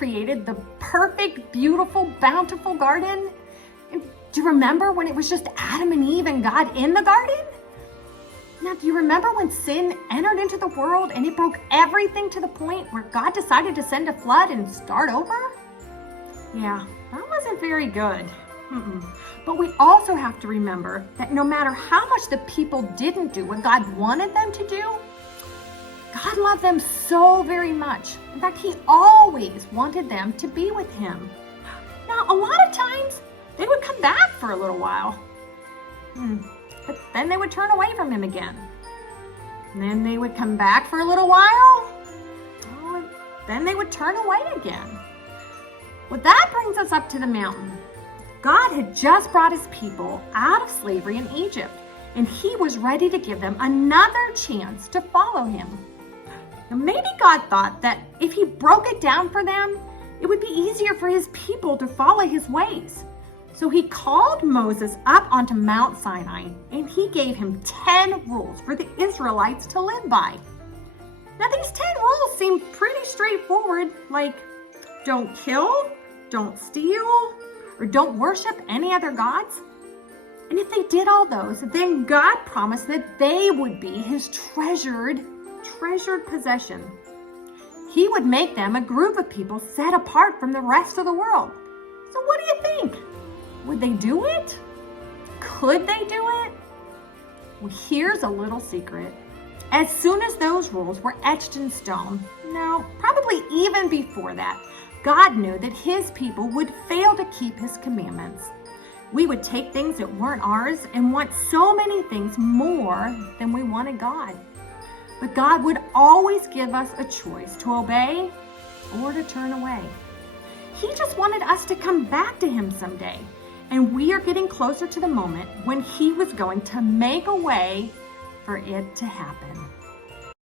created the perfect, beautiful, bountiful garden. And do you remember when it was just Adam and Eve and God in the garden? Now, do you remember when sin entered into the world and it broke everything to the point where God decided to send a flood and start over? Yeah, that wasn't very good. But we also have to remember that no matter how much the people didn't do what God wanted them to do, God loved them so very much. In fact, He always wanted them to be with Him. Now, a lot of times, they would come back for a little while. But then they would turn away from Him again. And then they would come back for a little while. Oh, then they would turn away again. Well, that brings us up to the mountain. God had just brought His people out of slavery in Egypt, and He was ready to give them another chance to follow Him. Now, maybe God thought that if He broke it down for them, it would be easier for His people to follow His ways. So He called Moses up onto Mount Sinai, and He gave him 10 rules for the Israelites to live by. Now, these 10 rules seem pretty straightforward, like don't kill, don't steal, or don't worship any other gods. And if they did all those, then God promised that they would be His treasured possession. He would make them a group of people set apart from the rest of the world. So what do you think? Would they do it? Could they do it? Well, here's a little secret. As soon as those rules were etched in stone, now probably even before that, God knew that His people would fail to keep His commandments. We would take things that weren't ours and want so many things more than we wanted God. But God would always give us a choice to obey or to turn away. He just wanted us to come back to Him someday. And we are getting closer to the moment when He was going to make a way for it to happen.